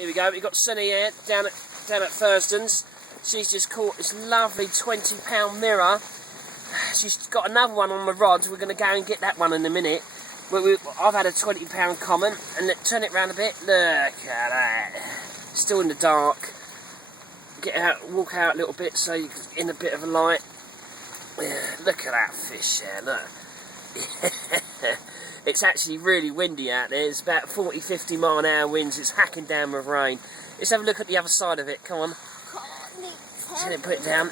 Here we go. We've got Sunny here down at Furzton's. She's just caught this lovely £20 mirror. She's got another one on the rods. We're going to go and get that one in a minute. I've had a £20 common, and turn it round a bit. Look at that. Still in the dark. Get out, walk out a little bit so you're in a bit of a light. Look at that fish there, look. It's actually really windy out there. It's about 40-50 mile an hour winds. It's hacking down with rain. Let's have a look at the other side of it. Come on. Put it down.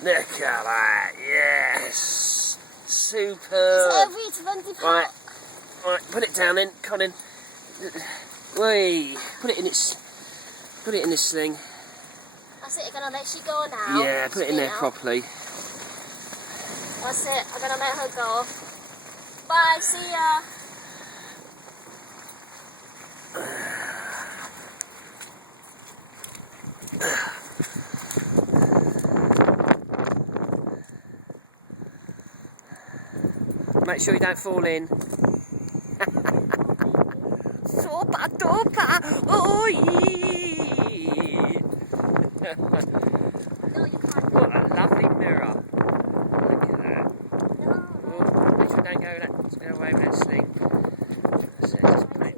Look at that. Yes. Superb. Right, put it down then, Colin. Wait. Put it in this thing. That's it. I'm gonna let she go now. Yeah, put it in there properly. That's it. I'm gonna let her go. Bye, see ya. Make sure you don't fall in. Sopa topa, oi! No, you can't. What a lovely mirror. Look at that. No. Oh, make sure you don't go away with that sling. That's it, just put it.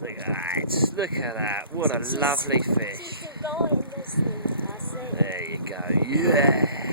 Look at that. Look at that. What a lovely fish. Keep going this way. That's it. There you go. Yeah.